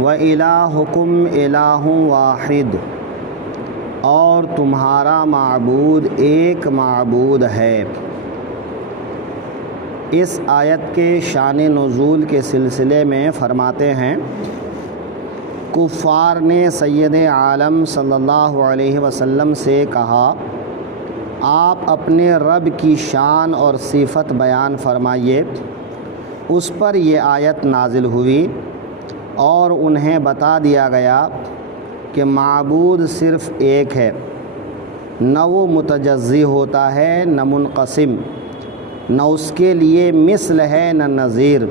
وَإِلَٰهُكُمْ إِلَٰهٌ وَاحِدٌ، اور تمہارا معبود ایک معبود ہے۔ اس آیت کے شان نزول کے سلسلے میں فرماتے ہیں، کفار نے سید عالم صلی اللہ علیہ وسلم سے کہا، آپ اپنے رب کی شان اور صفت بیان فرمائیے۔ اس پر یہ آیت نازل ہوئی اور انہیں بتا دیا گیا کہ معبود صرف ایک ہے، نہ وہ متجزی ہوتا ہے نہ منقسم، نہ اس کے لیے مثل ہے نہ نظیر۔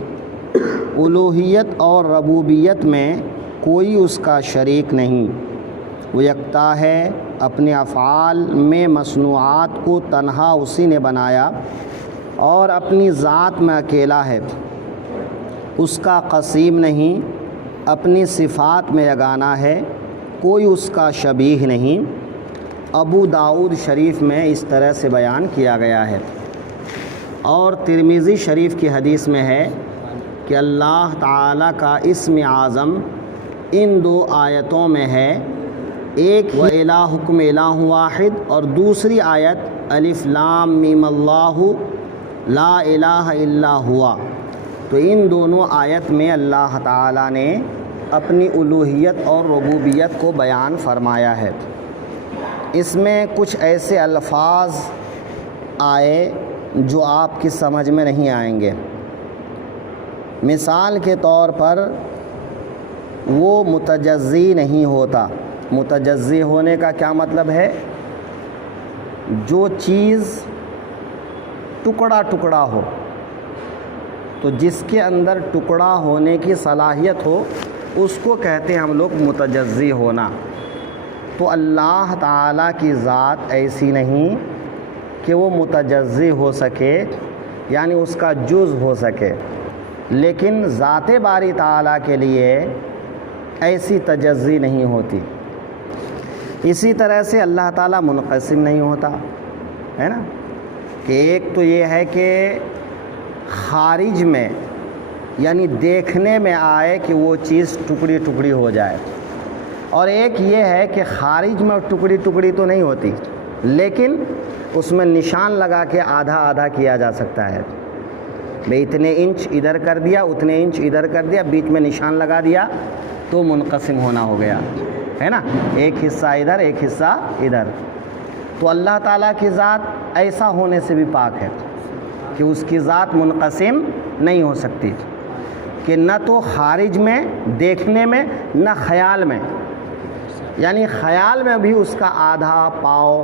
الوہیت اور ربوبیت میں کوئی اس کا شریک نہیں، وہ یکتا ہے۔ اپنے افعال میں مصنوعات کو تنہا اسی نے بنایا اور اپنی ذات میں اکیلا ہے، اس کا قسیم نہیں۔ اپنی صفات میں یگانہ ہے، کوئی اس کا شبیہ نہیں۔ ابو داؤد شریف میں اس طرح سے بیان کیا گیا ہے، اور ترمذی شریف کی حدیث میں ہے کہ اللہ تعالیٰ کا اسم اعظم ان دو آیتوں میں ہے، ایک وَإِلَٰهُكُمْ إِلَٰهٌ وَاحِدٌ اور دوسری آیت الف لام میم اللہ لا الہ الا ہوا۔ تو ان دونوں آیت میں اللہ تعالیٰ نے اپنی الوہیت اور ربوبیت کو بیان فرمایا ہے۔ اس میں کچھ ایسے الفاظ آئے جو آپ کی سمجھ میں نہیں آئیں گے۔ مثال کے طور پر وہ متجزی نہیں ہوتا۔ متجزی ہونے کا کیا مطلب ہے؟ جو چیز ٹکڑا ٹکڑا ہو، تو جس کے اندر ٹکڑا ہونے کی صلاحیت ہو اس کو کہتے ہیں ہم لوگ متجزی ہونا۔ تو اللہ تعالیٰ کی ذات ایسی نہیں کہ وہ متجزی ہو سکے، یعنی اس کا جز ہو سکے، لیکن ذات باری تعالیٰ کے لیے ایسی تجزی نہیں ہوتی۔ اسی طرح سے اللہ تعالیٰ منقسم نہیں ہوتا، ہے نا، کہ ایک تو یہ ہے کہ خارج میں، یعنی دیکھنے میں آئے کہ وہ چیز ٹکڑی ٹکڑی ہو جائے، اور ایک یہ ہے کہ خارج میں ٹکڑی ٹکڑی تو نہیں ہوتی، لیکن اس میں نشان لگا کے آدھا آدھا کیا جا سکتا ہے۔ میں اتنے انچ ادھر کر دیا، اتنے انچ ادھر کر دیا، بیچ میں نشان لگا دیا، تو منقسم ہونا ہو گیا، ہے نا، ایک حصہ ادھر ایک حصہ ادھر۔ تو اللہ تعالیٰ کی ذات ایسا ہونے سے بھی پاک ہے کہ اس کی ذات منقسم نہیں ہو سکتی، کہ نہ تو خارج میں دیکھنے میں نہ خیال میں، یعنی خیال میں بھی اس کا آدھا پاؤ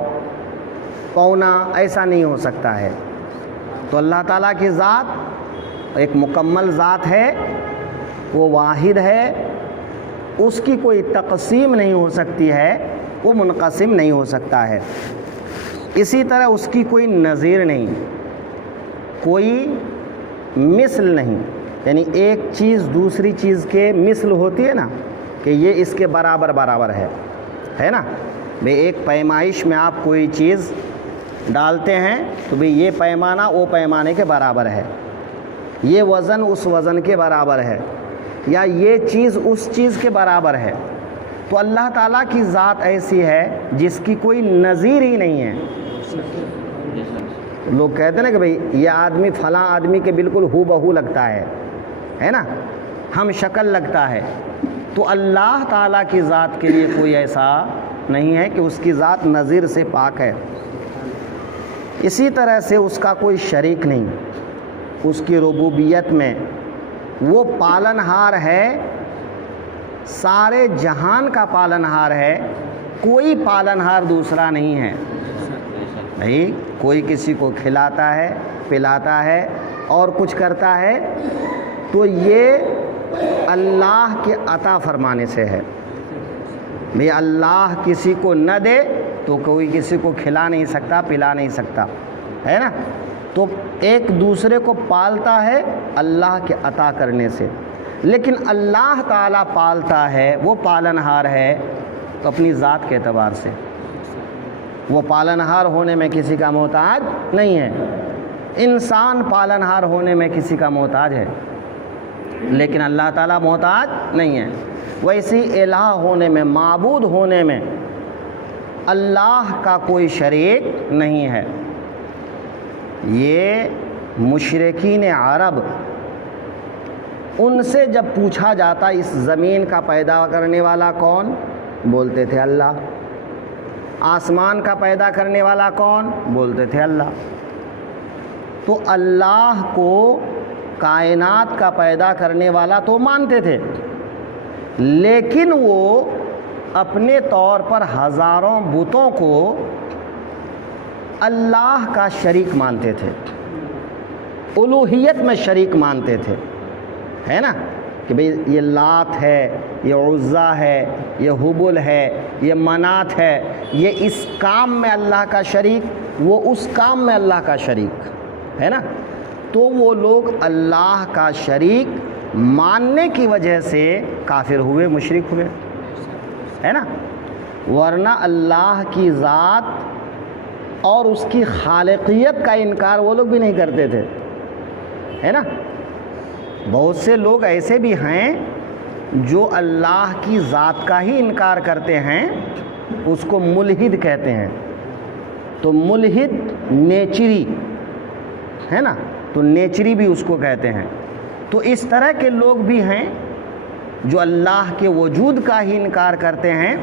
پونا ایسا نہیں ہو سکتا ہے۔ تو اللہ تعالیٰ کی ذات ایک مکمل ذات ہے، وہ واحد ہے، اس کی کوئی تقسیم نہیں ہو سکتی ہے، وہ منقسم نہیں ہو سکتا ہے۔ اسی طرح اس کی کوئی نظیر نہیں، کوئی مثل نہیں، یعنی ایک چیز دوسری چیز کے مثل ہوتی ہے نا، کہ یہ اس کے برابر برابر ہے نا۔ بھئی ایک پیمائش میں آپ کوئی چیز ڈالتے ہیں تو بھئی یہ پیمانہ وہ پیمانے کے برابر ہے، یہ وزن اس وزن کے برابر ہے، یا یہ چیز اس چیز کے برابر ہے۔ تو اللہ تعالیٰ کی ذات ایسی ہے جس کی کوئی نظیر ہی نہیں ہے۔ لوگ کہتے ہیں نا کہ بھئی یہ آدمی فلاں آدمی کے بالکل ہو بہو لگتا ہے نا، ہم شکل لگتا ہے۔ تو اللہ تعالیٰ کی ذات کے لیے کوئی ایسا نہیں ہے کہ اس کی ذات نظیر سے پاک ہے۔ اسی طرح سے اس کا کوئی شریک نہیں، اس کی ربوبیت میں وہ پالنہار ہے، سارے جہان کا پالنہار ہے، کوئی پالنہار دوسرا نہیں ہے۔ بھائی کوئی کسی کو کھلاتا ہے پلاتا ہے اور کچھ کرتا ہے تو یہ اللہ کے عطا فرمانے سے ہے۔ بھئی اللہ کسی کو نہ دے تو کوئی کسی کو کھلا نہیں سکتا پلا نہیں سکتا، ہے نا۔ تو ایک دوسرے کو پالتا ہے اللہ کے عطا کرنے سے، لیکن اللہ تعالیٰ پالتا ہے، وہ پالنہار ہے تو اپنی ذات کے اعتبار سے وہ پالنہار ہونے میں کسی کا محتاج نہیں ہے۔ انسان پالنہار ہونے میں کسی کا محتاج لیکن اللہ تعالیٰ محتاج نہیں ہے۔ ویسی الہ ہونے میں، معبود ہونے میں اللہ کا کوئی شریک نہیں ہے۔ یہ مشرکین عرب، ان سے جب پوچھا جاتا اس زمین کا پیدا کرنے والا کون، بولتے تھے اللہ۔ آسمان کا پیدا کرنے والا کون، بولتے تھے اللہ۔ تو اللہ کو کائنات کا پیدا کرنے والا تو مانتے تھے، لیکن وہ اپنے طور پر ہزاروں بتوں کو اللہ کا شریک مانتے تھے، الوہیت میں شریک مانتے تھے، ہے نا، کہ بھئی یہ لات ہے، یہ عزا ہے، یہ حبل ہے، یہ منات ہے، یہ اس کام میں اللہ کا شریک، وہ اس کام میں اللہ کا شریک، ہے نا۔ تو وہ لوگ اللہ کا شریک ماننے کی وجہ سے کافر ہوئے، مشرک ہوئے، ہے نا۔ ورنہ اللہ کی ذات اور اس کی خالقیت کا انکار وہ لوگ بھی نہیں کرتے تھے، ہے نا۔ بہت سے لوگ ایسے بھی ہیں جو اللہ کی ذات کا ہی انکار کرتے ہیں، اس کو ملحد کہتے ہیں۔ تو ملحد نیچری ہے نا، تو نیچری بھی اس کو کہتے ہیں۔ تو اس طرح کے لوگ بھی ہیں جو اللہ کے وجود کا ہی انکار کرتے ہیں،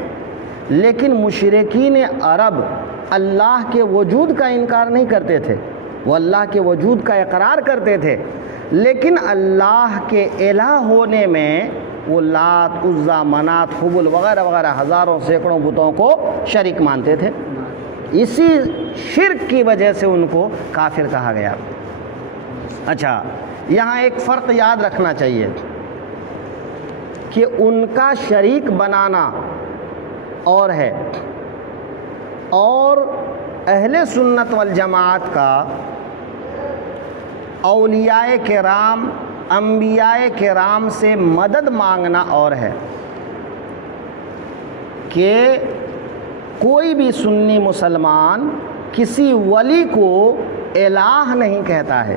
لیکن مشرکین عرب اللہ کے وجود کا انکار نہیں کرتے تھے، وہ اللہ کے وجود کا اقرار کرتے تھے، لیکن اللہ کے الہ ہونے میں وہ لات، عزا، منات، حبل وغیرہ وغیرہ ہزاروں سینکڑوں بتوں کو شریک مانتے تھے۔ اسی شرک کی وجہ سے ان کو کافر کہا گیا۔ اچھا، یہاں ایک فرق یاد رکھنا چاہیے کہ ان کا شریک بنانا اور ہے، اور اہل سنت والجماعت کا اولیاء کرام، انبیاء کرام سے مدد مانگنا اور ہے۔ کہ کوئی بھی سنی مسلمان کسی ولی کو الہ نہیں کہتا ہے،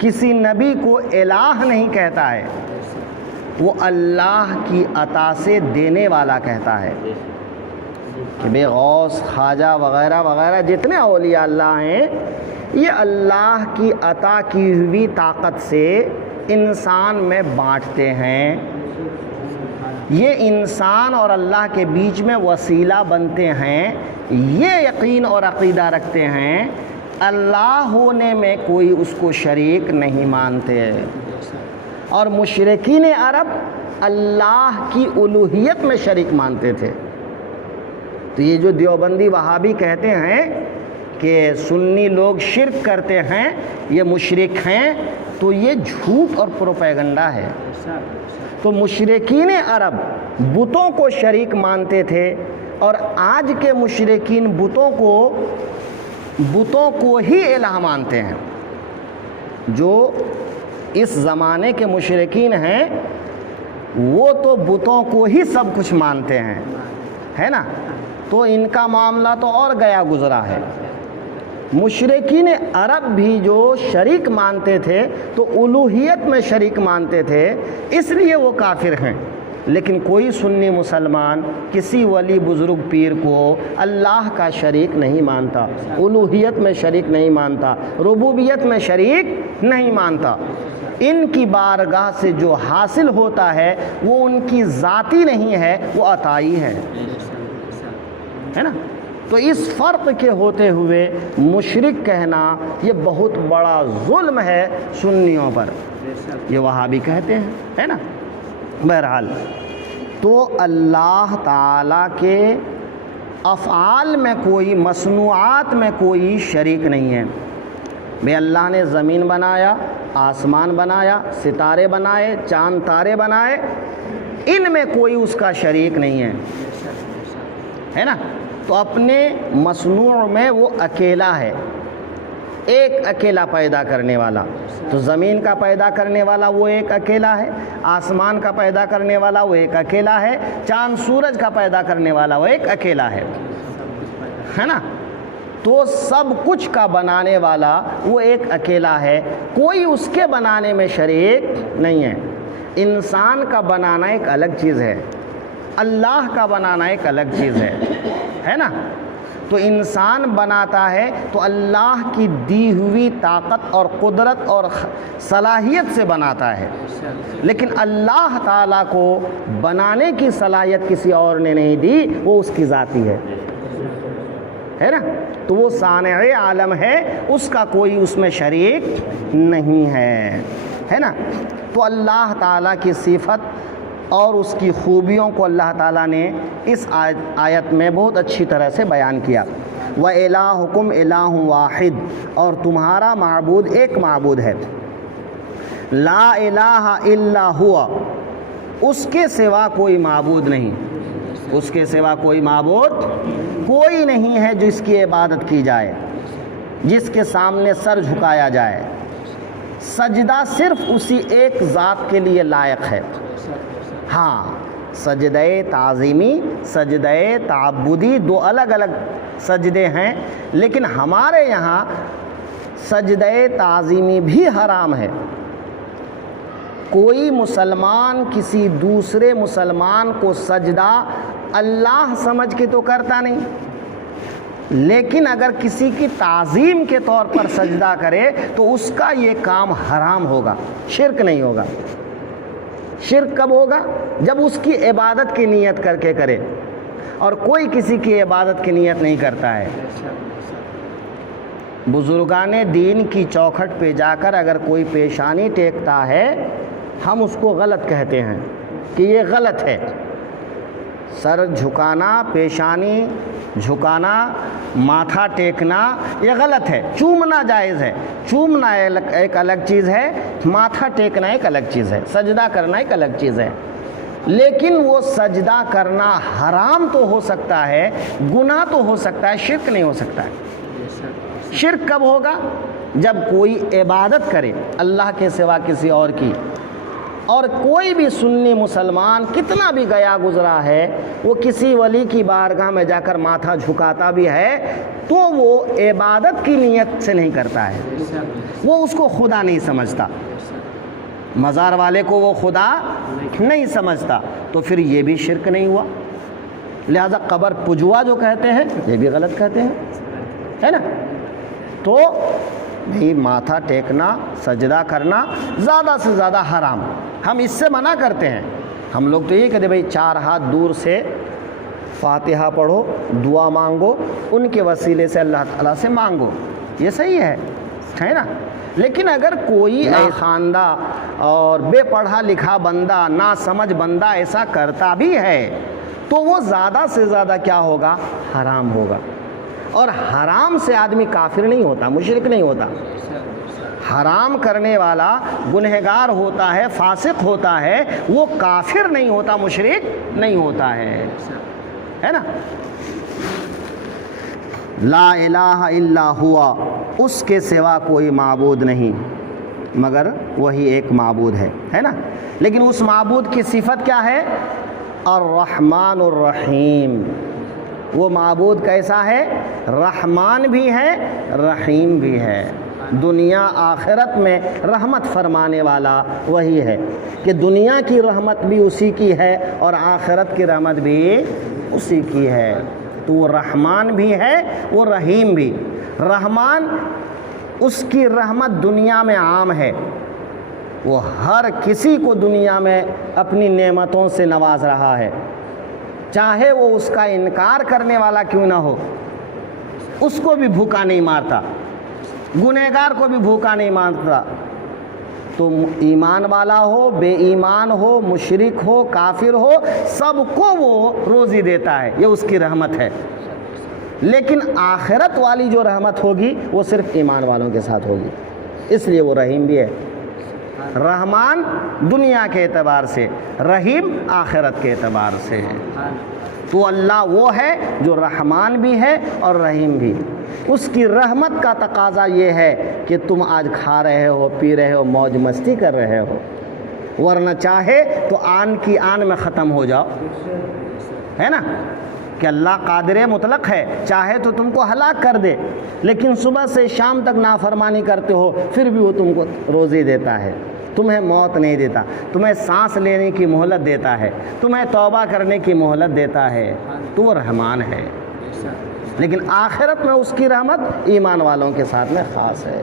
کسی نبی کو الہ نہیں کہتا ہے، وہ اللہ کی عطا سے دینے والا کہتا ہے کہ بے غوث، خواجہ وغیرہ وغیرہ جتنے اولیاء اللہ ہیں، یہ اللہ کی عطا کی ہوئی طاقت سے انسان میں بانٹتے ہیں، یہ انسان اور اللہ کے بیچ میں وسیلہ بنتے ہیں، یہ یقین اور عقیدہ رکھتے ہیں، اللہ ہونے میں کوئی اس کو شریک نہیں مانتے۔ اور مشرکین عرب اللہ کی الوہیت میں شریک مانتے تھے۔ تو یہ جو دیوبندی وہابی کہتے ہیں کہ سنی لوگ شرک کرتے ہیں، یہ مشرک ہیں، تو یہ جھوٹ اور پروپیگنڈا ہے۔ تو مشرکین عرب بتوں کو شریک مانتے تھے، اور آج کے مشرکین بتوں کو ہی الہ مانتے ہیں۔ جو اس زمانے کے مشرکین ہیں وہ تو بتوں کو ہی سب کچھ مانتے ہیں، ہے نا۔ تو ان کا معاملہ تو اور گیا گزرا ہے۔ مشرکین عرب بھی جو شریک مانتے تھے تو الوہیت میں شریک مانتے تھے، اس لیے وہ کافر ہیں۔ لیکن کوئی سنی مسلمان کسی ولی بزرگ پیر کو اللہ کا شریک نہیں مانتا، الوہیت میں شریک نہیں مانتا، ربوبیت میں شریک نہیں مانتا۔ ان کی بارگاہ سے جو حاصل ہوتا ہے وہ ان کی ذاتی نہیں ہے، وہ عطائی ہے نا۔ تو اس فرق کے ہوتے ہوئے مشرک کہنا یہ بہت بڑا ظلم ہے سنیوں پر، یہ وہابی کہتے ہیں، ہے نا۔ بہرحال تو اللہ تعالیٰ کے افعال میں کوئی، مصنوعات میں کوئی شریک نہیں ہے۔ بے اللہ نے زمین بنایا، آسمان بنایا، ستارے بنائے، چاند تارے بنائے، ان میں کوئی اس کا شریک نہیں ہے نا۔ تو اپنے مصنوع میں وہ اکیلا ہے، ایک اکیلا پیدا کرنے والا۔ تو زمین کا پیدا کرنے والا وہ ایک اکیلا ہے، آسمان کا پیدا کرنے والا وہ ایک اکیلا ہے، چاند سورج کا پیدا کرنے والا وہ ایک اکیلا ہے نا۔ تو سب کچھ کا بنانے والا وہ ایک اکیلا ہے، کوئی اس کے بنانے میں شریک نہیں ہے۔ انسان کا بنانا ایک الگ چیز ہے، اللہ کا بنانا ایک الگ چیز ہے نا؟ تو انسان بناتا ہے تو اللہ کی دی ہوئی طاقت اور قدرت اور صلاحیت سے بناتا ہے، لیکن اللہ تعالیٰ کو بنانے کی صلاحیت کسی اور نے نہیں دی، وہ اس کی ذاتی ہے نا؟ تو وہ صانع عالم ہے، اس کا کوئی اس میں شریک نہیں ہے نا؟ تو اللہ تعالیٰ کی صفت اور اس کی خوبیوں کو اللہ تعالیٰ نے اس آیت میں بہت اچھی طرح سے بیان کیا۔ وَإِلَٰهُكُمْ إِلَٰهٌ وَاحِدٌ، اور تمہارا معبود ایک معبود ہے، لا الہ الا ہوا، اس کے سوا کوئی معبود نہیں، اس کے سوا کوئی معبود کوئی نہیں ہے جس کی عبادت کی جائے، جس کے سامنے سر جھکایا جائے۔ سجدہ صرف اسی ایک ذات کے لیے لائق ہے۔ ہاں، سجدہ تعظیمی، سجدہ تعبدی دو الگ الگ سجدے ہیں، لیکن ہمارے یہاں سجدہ تعظیمی بھی حرام ہے۔ کوئی مسلمان کسی دوسرے مسلمان کو سجدہ اللہ سمجھ کے تو کرتا نہیں، لیکن اگر کسی کی تعظیم کے طور پر سجدہ کرے تو اس کا یہ کام حرام ہوگا، شرک نہیں ہوگا۔ شرک کب ہوگا؟ جب اس کی عبادت کی نیت کر کے کرے، اور کوئی کسی کی عبادت کی نیت نہیں کرتا ہے۔ بزرگان دین کی چوکھٹ پہ جا کر اگر کوئی پیشانی ٹیکتا ہے، ہم اس کو غلط کہتے ہیں کہ یہ غلط ہے۔ سر جھکانا، پیشانی جھکانا، ماتھا ٹیکنا یہ غلط ہے۔ چومنا جائز ہے، چومنا ایک الگ چیز ہے، ماتھا ٹیکنا ایک الگ چیز ہے، سجدہ کرنا ایک الگ چیز ہے۔ لیکن وہ سجدہ کرنا حرام تو ہو سکتا ہے، گناہ تو ہو سکتا ہے، شرک نہیں ہو سکتا ہے۔ شرک کب ہوگا؟ جب کوئی عبادت کرے اللہ کے سوا کسی اور کی، اور کوئی بھی سنی مسلمان کتنا بھی گیا گزرا ہے، وہ کسی ولی کی بارگاہ میں جا کر ماتھا جھکاتا بھی ہے تو وہ عبادت کی نیت سے نہیں کرتا ہے، وہ اس کو خدا نہیں سمجھتا، مزار والے کو وہ خدا نہیں سمجھتا، تو پھر یہ بھی شرک نہیں ہوا۔ لہذا قبر پجوا جو کہتے ہیں یہ بھی غلط کہتے ہیں، ہے نا؟ تو بھی ماتھا ٹیکنا، سجدہ کرنا زیادہ سے زیادہ حرام، ہم اس سے منع کرتے ہیں۔ ہم لوگ تو یہ کہتے بھائی 4 ہاتھ دور سے فاتحہ پڑھو، دعا مانگو، ان کے وسیلے سے اللہ تعالیٰ سے مانگو، یہ صحیح ہے نا؟ لیکن اگر کوئی خواندہ اور بے پڑھا لکھا بندہ، نا سمجھ بندہ ایسا کرتا بھی ہے تو وہ زیادہ سے زیادہ کیا ہوگا؟ حرام ہوگا۔ اور حرام سے آدمی کافر نہیں ہوتا، مشرک نہیں ہوتا۔ حرام کرنے والا گنہگار ہوتا ہے، فاسق ہوتا ہے، وہ کافر نہیں ہوتا، مشرک نہیں ہوتا ہے نا؟ لا الہ الا ہوا، اس کے سوا کوئی معبود نہیں مگر وہی ایک معبود ہے نا؟ لیکن اس معبود کی صفت کیا ہے؟ الرحمن الرحیم۔ وہ معبود کیسا ہے؟ رحمان بھی ہے، رحیم بھی ہے۔ دنیا آخرت میں رحمت فرمانے والا وہی ہے، کہ دنیا کی رحمت بھی اسی کی ہے اور آخرت کی رحمت بھی اسی کی ہے۔ تو وہ رحمان بھی ہے، وہ رحیم بھی۔ رحمان، اس کی رحمت دنیا میں عام ہے، وہ ہر کسی کو دنیا میں اپنی نعمتوں سے نواز رہا ہے، چاہے وہ اس کا انکار کرنے والا کیوں نہ ہو، اس کو بھی بھوکا نہیں مارتا، گنہگار کو بھی بھوکا نہیں مارتا۔ تو ایمان والا ہو، بے ایمان ہو، مشرک ہو، کافر ہو، سب کو وہ روزی دیتا ہے، یہ اس کی رحمت ہے۔ لیکن آخرت والی جو رحمت ہوگی وہ صرف ایمان والوں کے ساتھ ہوگی، اس لیے وہ رحیم بھی ہے۔ رحمان دنیا کے اعتبار سے، رحیم آخرت کے اعتبار سے ہے۔ تو اللہ وہ ہے جو رحمان بھی ہے اور رحیم بھی۔ اس کی رحمت کا تقاضا یہ ہے کہ تم آج کھا رہے ہو، پی رہے ہو، موج مستی کر رہے ہو، ورنہ چاہے تو آن کی آن میں ختم ہو جاؤ، ہے نا؟ کہ اللہ قادر مطلق ہے، چاہے تو تم کو ہلاک کر دے، لیکن صبح سے شام تک نافرمانی کرتے ہو پھر بھی وہ تم کو روزی دیتا ہے، تمہیں موت نہیں دیتا، تمہیں سانس لینے کی مہلت دیتا ہے، تمہیں توبہ کرنے کی مہلت دیتا ہے، تو وہ رحمان ہے۔ لیکن آخرت میں اس کی رحمت ایمان والوں کے ساتھ میں خاص ہے۔